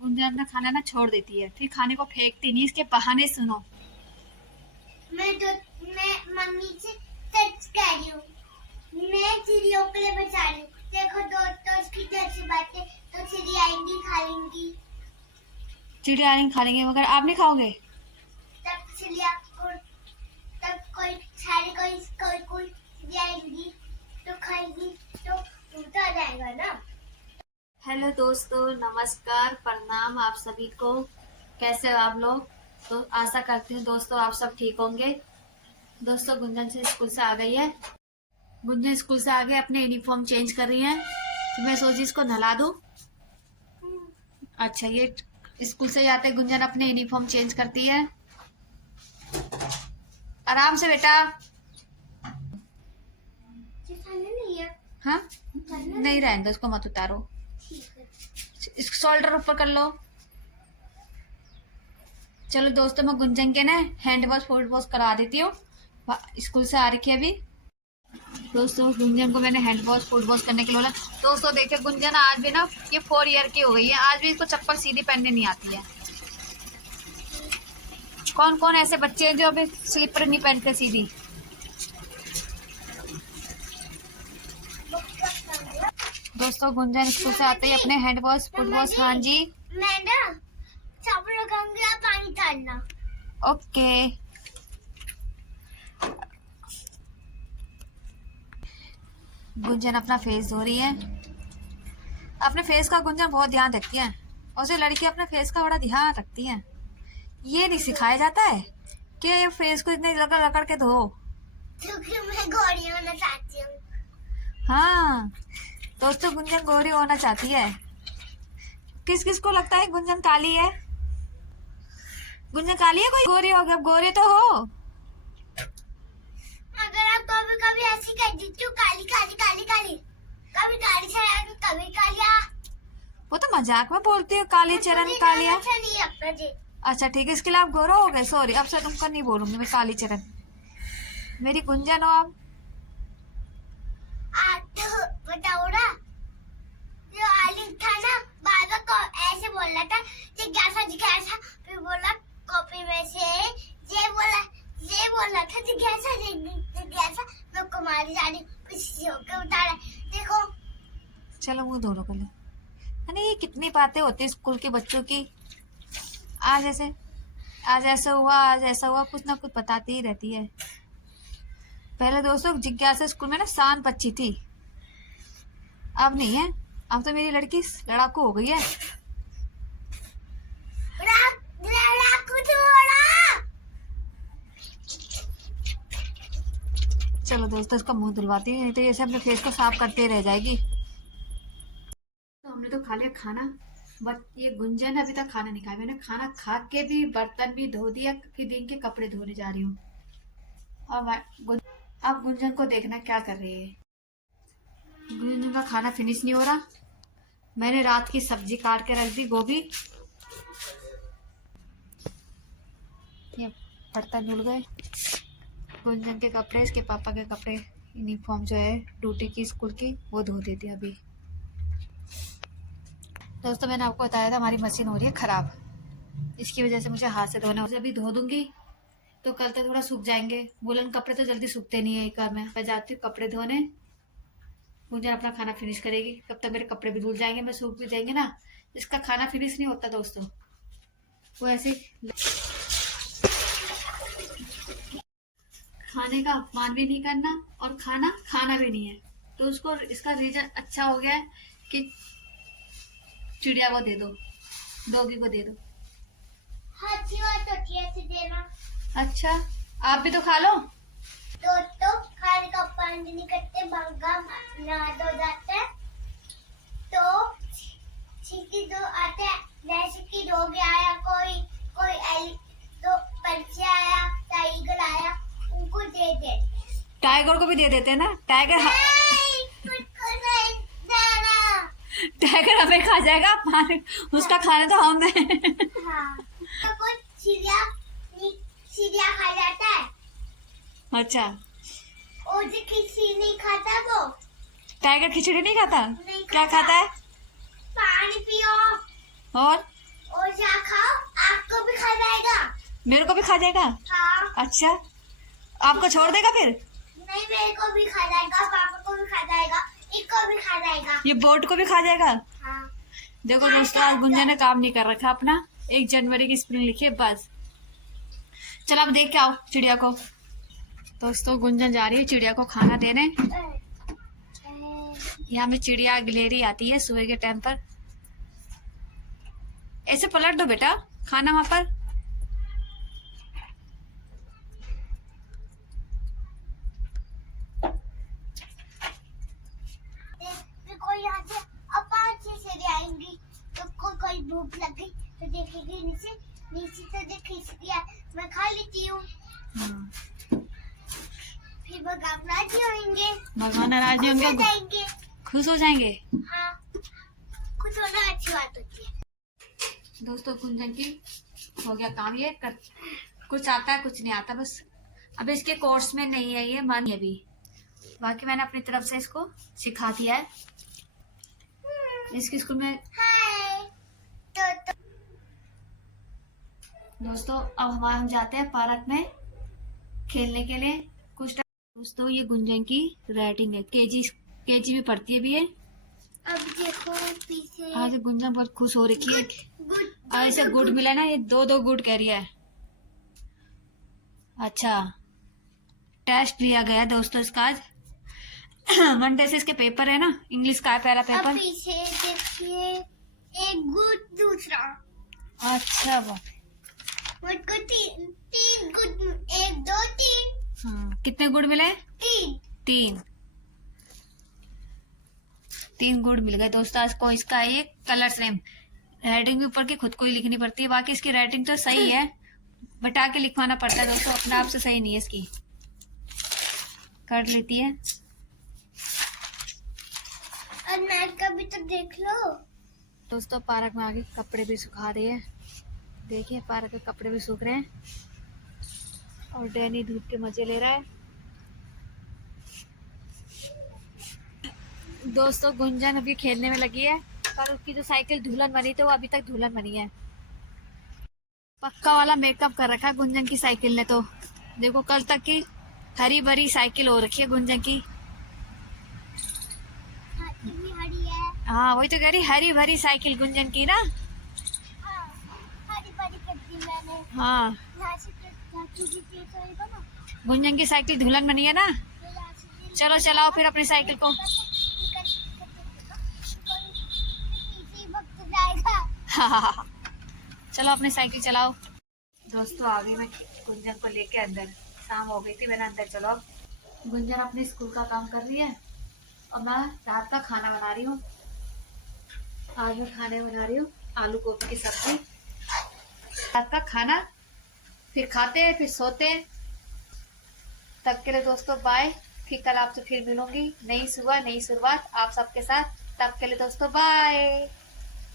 गुंजन अपना खाना ना छोड़ देती है, फिर खाने को फेंकती नहीं, इसके बहाने सुनो। मैं मम्मी से सच कह रही हूँ, मैं चिड़ियों के लिए बचा रही हूँ। देखो दोस्तों की जैसी बातें, तो चिड़िया आएंगी खा लेंगी। चिड़िया आएंगी खा लेंगे मगर आप नहीं खाओगे? तब चिड़िया को तब कोई सारे कोई चिड़िया आएंगी तो खाएंगी, तो उल्टा आ जाएगा ना। हेलो दोस्तों, नमस्कार, प्रणाम आप सभी को। कैसे हो आप लोग? तो आशा करती हूँ दोस्तों आप सब ठीक होंगे। दोस्तों गुंजन से स्कूल से आ गई है। गुंजन स्कूल से आ गए, अपने यूनिफॉर्म चेंज कर रही है, तो मैं सोची इसको नहला दूं। अच्छा, ये स्कूल से जाते गुंजन अपने यूनिफॉर्म चेंज करती है। आराम से बेटा। नहीं है। हाँ नहीं, रहने दो, उसको मत उतारो। इसको शोल्डर ऊपर कर लो। चलो दोस्तों, मैं गुंजन के ना हैंड वॉश फुट वॉश करा देती हूँ, स्कूल से आ रखी है अभी। दोस्तों गुंजन को मैंने हैंड वॉश फुट वॉश करने के लिए बोला। दोस्तों देखिए, गुंजन आज भी ना ये 4 ईयर की हो गई है, आज भी इसको चप्पल सीधी पहनने नहीं आती है। कौन कौन ऐसे बच्चे हैं जो अभी स्लीपर नहीं पहनते सीधी? दोस्तों गुंजन स्कूल से आते ही अपने हैंड वॉश फुट वॉश। हाँ जी, मैं ना साबुन लगाऊंगी, आप पानी डालना। ओके। गुंजन अपना फेस धो रही है। अपने फेस का गुंजन बहुत ध्यान रखती है, और उसे लड़की अपने फेस का बड़ा ध्यान रखती है। ये नहीं सिखाया जाता है कि फेस को इतने रगड़ रगड़ के धो। क्योंकि मैं गोरी होना चाहती हूँ। हाँ दोस्तों, गुंजन गोरी होना चाहती है। किस किस को लगता है गुंजन काली है? गुंजन काली है? कोई गोरी हो गया, गोरी तो हो। अगर आप कभी कभी ऐसी कह देती हो, काली काली काली काली, कभी गाड़ी चलाएगी कभी कालिया। वो तो मजाक में बोलती है, काली चरण कालिया। अच्छा नहीं लगता जी। अच्छा ठीक है, इसके लिए आप गोरो हो गए। सॉरी, अब से तुमको नहीं बोलूंगी मैं काली चरण। मेरी गुंजन हो आप। तो बताओ ना, जो आलिम था ना, बाबा को ऐसे बोल रहा था, जिज्ञासा जिज्ञासा, फिर बोला कॉपी में से ये बोला था जिज्ञासा जिज्ञासा, मैं कुमारी जा रही हूँ, फिर होके उतारा। देखो चलो मुंह धो लो पहले। अरे ये कितनी बातें होती है स्कूल के बच्चों की। आज ऐसा हुआ, आज ऐसा हुआ, कुछ ना कुछ बताती ही रहती है। पहले दोस्तों जिज्ञासा स्कूल में ना शांत बच्ची थी, अब नहीं है। अब तो मेरी लड़की लड़ाकू हो गई है। चलो दोस्तों, इसका मुंह धुलवाती है, नहीं तो ऐसे अपने फेस को साफ करते रह जाएगी। तो हमने तो खा लिया खाना, बट ये गुंजन अभी तक खाना नहीं खाया। मैंने खाना खा के भी बर्तन भी धो दिया, फिर दिन के कपड़े धोने जा रही हूँ। अब गुंजन को देखना क्या कर रही है। गुंजन का खाना फिनिश नहीं हो रहा। मैंने रात की सब्जी काट के रख दी, गोभी। ये बर्तन धुल गए। गुंजन के कपड़े, इसके पापा के कपड़े, यूनिफॉर्म जो है ड्यूटी की स्कूल की, वो धो देती अभी। दोस्तों मैंने आपको बताया था हमारी मशीन हो रही है खराब, इसकी वजह से मुझे हाथ से धोना। अभी धो दूंगी तो कल तक थोड़ा सूख जाएंगे। वुलन कपड़े तो जल्दी सूखते नहीं है। एक बार मैं जाती हूँ कपड़े धोने, गुंजन अपना खाना फिनिश करेगी, तब तक मेरे कपड़े भी धुल जाएंगे, मैं सूख भी जाएंगे ना। इसका खाना फिनिश नहीं होता दोस्तों, वो ऐसे खाने का अपमान भी नहीं करना और खाना खाना भी नहीं है। तो उसको इसका रीजन अच्छा हो गया है कि चिड़िया को दे दो, डॉगी को दे दो। अच्छी बात होती है ऐसे देना। अच्छा आप भी तो खा लो। तो खाने का पानी नहीं करते, भंगा नहा धो जाते हैं, तो छिकी दो आते हैं, जैसे कि डॉग आया, कोई तो पंछी आया, टाइगर आया, उनको दे दे। टाइगर को भी दे देते हैं ना। टाइगर टाइगर हमें खा जाएगा, उसका खाना तो हम है। हाँ, तो कोई चिड़िया खा जाता है। अच्छा, और जो खिचड़ी नहीं खाता वो। टाइगर खिचड़ी नहीं खाता? नहीं क्या खाता है? पानी पियो। और मेरे को भी खा जाएगा? हाँ। अच्छा, आपको छोड़ देगा फिर? नहीं, मेरे को भी खा जाएगा, पापा को भी खा जाएगा, इसको भी खा जाएगा। ये बोट को भी खा जाएगा? हाँ। देखो दोस्तों, आज गुंजन ने काम नहीं कर रखा अपना। 1 जनवरी की स्पेलिंग लिखी है बस। चलो अब देख के आओ चिड़िया को। दोस्तों गुंजन जा रही है चिड़िया को खाना देने। यहाँ में चिड़िया गिलेरी आती है सुबह के टाइम पर। ऐसे पलट दो बेटा खाना वहां पर। कोई यहाँ से अपाचे से आएंगी तो कोई भूख लग गई तो देखेगी नीचे, नीचे तो देखी मैं खा लेती हूँ। फिर भगवान राजी होंगे, भगवान नाराज खुश हो होंगे, जाएंगे। खुश हो जाएंगे। हाँ, खुश होना अच्छी बात होती है। दोस्तों गुंजन की हो गया काम। ये कर कुछ आता है कुछ नहीं आता बस। अब इसके कोर्स में नहीं है, ये मन है भी। बाकी मैंने अपनी तरफ से इसको सिखा दिया है। इसके स्कूल में हाय तो दोस्तों अब हम जाते हैं पार्क में खेलने के लिए कुछ टाइम। दोस्तों ये गुंजन की राइटिंग है, केजी में पढ़ती है भी है। अब देखो पीछे। आज गुंजन बहुत खुश हो रखी है। गुड ऐसे गुड मिला ना, ये 2-2 गुड कह रही है। अच्छा, टेस्ट लिया गया दोस्तों इसका आज। मंडे से इसके पेपर है ना, इंग्लिश का है पहला अब पेपर। पीछे देखिए, एक गुड दूसरा। अच्छा वो मुझको तीन गुड, 1 2 3। कितने गुड मिले? 3। 3 गुड मिल गए दोस्तों आज को। इसका ये कलर सेम, राइटिंग भी ऊपर की खुद को ही लिखनी पड़ती है। बाकी इसकी राइटिंग तो सही है, बटा के लिखवाना पड़ता है दोस्तों, अपने आप से सही नहीं है इसकी। कर लेती है। और मैट का भी तो देख लो। दोस्तों पार्क में आके कपड़े भी सुखा दिए। देखिए पार्क के कपड़े भी सूख रहे हैं और डैनी धूप के मजे ले रहा है। दोस्तों गुंजन अभी खेलने में लगी है, पर उसकी जो साइकिल दुल्हन बनी थी वो अभी तक दुल्हन बनी है। पक्का वाला मेकअप कर रखा है गुंजन की साइकिल ने। तो देखो कल तक की हरी भरी साइकिल हो रखी है गुंजन की। हाँ, इतनी हरी है। हाँ वही तो कह रही, हरी भरी साइकिल गुंजन की ना। हाँ, हरी भरी कर दी मैंने। हाँ यहाँ से चाचू की केस होएगा ना, गुंजन की साइकिल दुल्हन बनी है ना। तो यहाँ से चलो चलाओ फिर अपनी साइकिल को। वक्त जाएगा। चलो अपनी साइकिल चलाओ। दोस्तों आ गई मैं गुंजन को लेके अंदर। शाम हो गई थी, मैंने अंदर चलो। अब गुंजन अपने स्कूल का काम कर रही है और मैं रात का खाना बना रही हूँ। आज मैं खाने बना रही हूँ आलू गोभी की सब्जी। रात का खाना फिर खाते हैं फिर सोते हैं। तब के लिए दोस्तों बाय। फिर कल आपसे फिर मिलूंगी, नई सुबह नई शुरुआत आप सबके साथ। तब के लिए दोस्तों बाय।